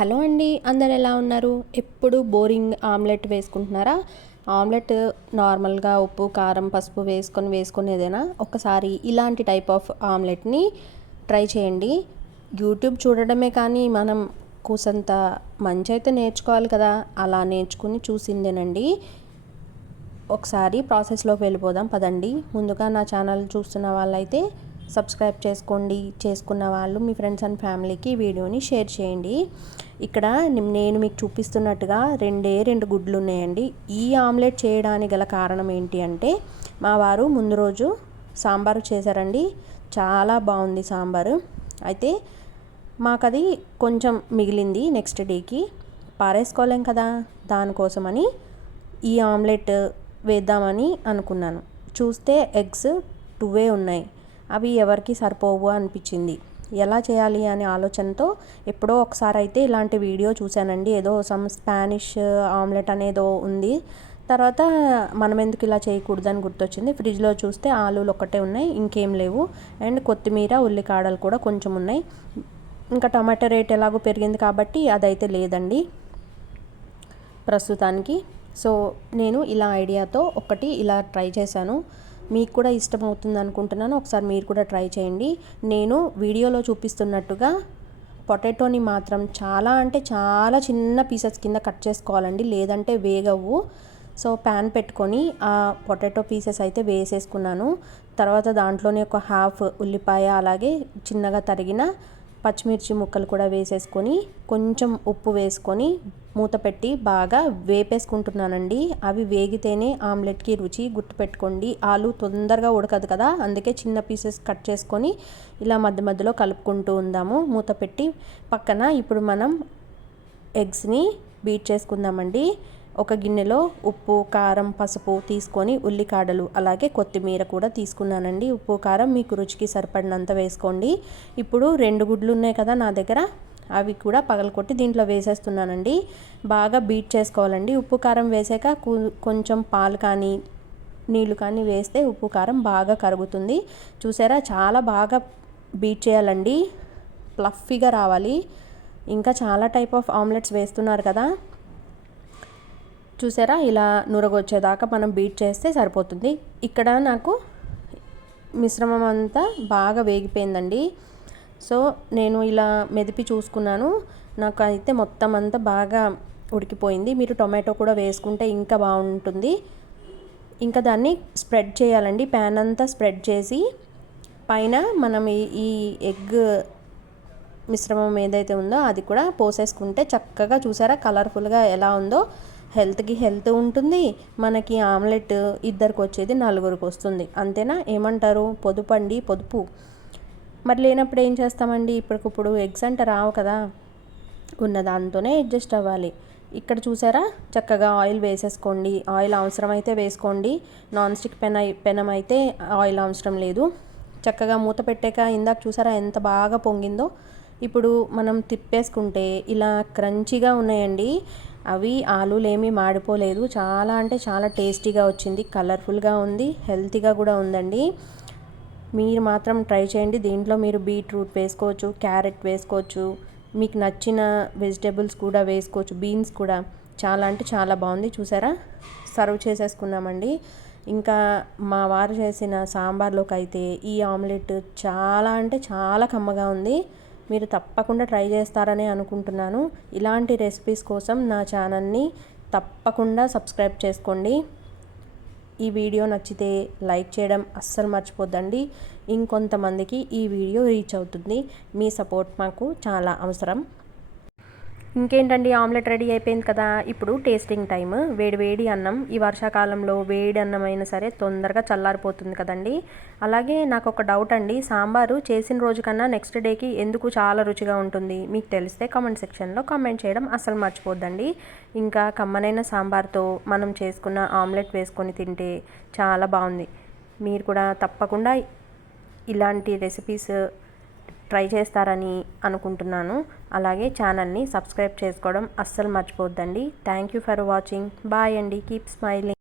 Hello అండి అందరు ఎలా ఉన్నారు? ఎప్పుడు బోరింగ్ ఆమ్లెట్ వేసుకుంటున్నారా? ఆమ్లెట్ నార్మల్గా ఉప్పు కారం పసుపు వేసుకొని వేసుకునేదేనా ఒకసారి ఇలాంటి టైప్ ఆఫ్ ఆమ్లెట్ని ట్రై చేయండి. యూట్యూబ్ చూడడమే కానీ మనం కూసంత మంచి అయితే నేర్చుకోవాలి కదా అలా నేర్చుకుని చూసిందేనండి. ఒకసారి ప్రాసెస్లోకి వెళ్ళిపోదాం పదండి. ముందుగా నా ఛానల్ చూస్తున్న వాళ్ళైతే సబ్స్క్రైబ్ చేసుకోండి చేసుకున్న వాళ్ళు మీ ఫ్రెండ్స్ అండ్ ఫ్యామిలీకి వీడియోని షేర్ చేయండి. ఇక్కడ నేను మీకు చూపిస్తున్నట్టుగా రెండే రెండు గుడ్లు ఉన్నాయండి. ఈ ఆమ్లెట్ చేయడానికి గల కారణం ఏంటి అంటే మా వారు ముందు రోజు సాంబారు చేశారండి. చాలా బాగుంది సాంబారు. అయితే మాకు అది కొంచెం మిగిలింది నెక్స్ట్ డేకి. పారేసుకోలేం కదా దానికోసమని ఈ ఆమ్లెట్ వేద్దామని అనుకున్నాను. చూస్తే ఎగ్స్ టూవే ఉన్నాయి. అవి ఎవరికి సరిపోవు అనిపించింది. ఎలా చేయాలి అనే ఆలోచనతో ఎప్పుడో ఒకసారి అయితే ఇలాంటి వీడియో చూశానండి. ఏదో సమ్ స్పానిష్ ఆమ్లెట్ అనేదో ఉంది. తర్వాత మనం ఎందుకు ఇలా చేయకూడదని గుర్తొచ్చింది. ఫ్రిడ్జ్లో చూస్తే ఆలూలు ఒక్కటే ఉన్నాయి ఇంకేం లేవు. అండ్ కొత్తిమీర ఉల్లికాడలు కూడా కొంచెం ఉన్నాయి. ఇంకా టమాటా రేట్ ఎలాగో పెరిగింది కాబట్టి అదైతే లేదండి ప్రస్తుతానికి. సో నేను ఇలా ఐడియాతో ఒకటి ఇలా ట్రై చేశాను. మీకు కూడా ఇష్టమవుతుంది అనుకుంటున్నాను ఒకసారి మీరు కూడా ట్రై చేయండి. నేను వీడియోలో చూపిస్తున్నట్టుగా పొటాటోని మాత్రం చాలా అంటే చాలా చిన్న పీసెస్ కింద కట్ చేసుకోవాలండి. లేదంటే వేగవు. సో ప్యాన్ పెట్టుకొని ఆ పొటాటో పీసెస్ అయితే వేసేసుకున్నాను. తర్వాత దాంట్లోనే ఒక హాఫ్ ఉల్లిపాయ అలాగే చిన్నగా తరిగిన పచ్చిమిర్చి ముక్కలు కూడా వేసేసుకొని కొంచెం ఉప్పు వేసుకొని మూత పెట్టి బాగా వేపేసుకుంటున్నానండి. అవి వేగితేనే ఆమ్లెట్కి రుచి గుర్తుపెట్టుకోండి. ఆలు తొందరగా ఉడకదు కదా అందుకే చిన్న పీసెస్ కట్ చేసుకొని ఇలా మధ్య మధ్యలో కలుపుకుంటూ ఉందాము. మూత పెట్టి పక్కన ఇప్పుడు మనం ఎగ్స్ని బీట్ చేసుకుందామండి. ఒక గిన్నెలో ఉప్పు కారం పసుపు తీసుకొని ఉల్లికాడలు అలాగే కొత్తిమీర కూడా తీసుకున్నానండి. ఉప్పు కారం మీకు రుచికి సరిపడినంత వేసుకోండి. ఇప్పుడు రెండు గుడ్లు ఉన్నాయి కదా నా దగ్గర అవి కూడా పగలకొట్టి దీంట్లో వేసేస్తున్నానండి. బాగా బీట్ చేసుకోవాలండి. ఉప్పు కారం వేసాక కొంచెం పాలు కానీ నీళ్ళు కానీ వేస్తే ఉప్పు కారం బాగా కరుగుతుంది. చూసారా? చాలా బాగా బీట్ చేయాలండి. ప్లఫీగా రావాలి. ఇంకా చాలా టైప్ ఆఫ్ ఆమ్లెట్స్ వేస్తున్నారు కదా. చూసారా? ఇలా నురగొచ్చేదాకా మనం బీట్ చేస్తే సరిపోతుంది. ఇక్కడ నాకు మిశ్రమం అంతా బాగా వేగిపోయిందండి. సో నేను ఇలా మెదిపి చూసుకున్నాను. నాకు అయితే మొత్తం అంతా బాగా ఉడికిపోయింది. మీరు టొమాటో కూడా వేసుకుంటే ఇంకా బాగుంటుంది. ఇంకా దాన్ని స్ప్రెడ్ చేయాలండి. ప్యాన్ అంతా స్ప్రెడ్ చేసి పైన మనం ఈ ఎగ్ మిశ్రమం ఏదైతే ఉందో అది కూడా పోసేసుకుంటే చక్కగా చూసారా? కలర్ఫుల్గా ఎలా ఉందో. హెల్త్కి హెల్త్ ఉంటుంది మనకి ఆమ్లెట్ ఇద్దరికి వచ్చేది నలుగురికి వస్తుంది. అంతేనా? ఏమంటారు? పొదుపండి పొదుపు. మరి లేనప్పుడు ఏం చేస్తామండి? ఇప్పటికిప్పుడు ఎగ్స్ అంటే రావు కదా. ఉన్న దాంతోనే అడ్జస్ట్ అవ్వాలి. ఇక్కడ చూసారా? చక్కగా ఆయిల్ వేసేసుకోండి. ఆయిల్ అవసరమైతే వేసుకోండి. నాన్ స్టిక్ పెన పెనం అయితే ఆయిల్ అవసరం లేదు. చక్కగా మూత పెట్టాక ఇందాక చూసారా ఎంత బాగా పొంగిందో? ఇప్పుడు మనం తిప్పేసుకుంటే ఇలా క్రంచిగా ఉన్నాయండి. అవి ఆలులు మాడిపోలేదు. చాలా అంటే చాలా టేస్టీగా వచ్చింది. కలర్ఫుల్గా ఉంది. హెల్తీగా కూడా ఉందండి. మీరు మాత్రం ట్రై చేయండి. దీంట్లో మీరు బీట్రూట్ వేసుకోవచ్చు క్యారెట్ వేసుకోవచ్చు మీకు నచ్చిన వెజిటేబుల్స్ కూడా వేసుకోవచ్చు బీన్స్ కూడా. చాలా అంటే చాలా బాగుంది. చూసారా? సర్వ్ చేసేసుకున్నామండి. ఇంకా మా వారు చేసిన సాంబార్లోకి అయితే ఈ ఆమ్లెట్ చాలా అంటే చాలా కమ్మగా ఉంది. మీరు తప్పకుండా ట్రై చేస్తారని అనుకుంటున్నాను. ఇలాంటి రెసిపీస్ కోసం నా ఛానల్ని తప్పకుండా సబ్స్క్రైబ్ చేసుకోండి. ఈ వీడియో నచ్చితే లైక్ చేయడం అస్సలు మర్చిపోద్దండి. ఇంకొంతమందికి ఈ వీడియో రీచ్ అవుతుంది. మీ సపోర్ట్ మాకు చాలా అవసరం. ఇంకేంటండి ఆమ్లెట్ రెడీ అయిపోయింది కదా. ఇప్పుడు టేస్టింగ్ టైం వేడి వేడి అన్నం. ఈ వర్షాకాలంలో వేడి అన్నం అయినా సరే తొందరగా చల్లారిపోతుంది కదండి. అలాగే నాకు ఒక డౌట్ అండి. సాంబారు చేసిన రోజు కన్నా నెక్స్ట్ డేకి ఎందుకు చాలా రుచిగా ఉంటుంది? మీకు తెలిస్తే కామెంట్ సెక్షన్లో కామెంట్ చేయడం అసలు మర్చిపోద్దండి. ఇంకా కమ్మనైన సాంబార్తో మనం చేసుకున్న ఆమ్లెట్ వేసుకొని తింటే చాలా బాగుంది. మీరు కూడా తప్పకుండా ఇలాంటి రెసిపీస్ ట్రై చేస్తారని అనుకుంటున్నాను. అలాగే ఛానల్ని సబ్స్క్రైబ్ చేసుకోవడం అస్సలు మర్చిపోద్దండి thank you for watching. Bye అండి. Keep smiling.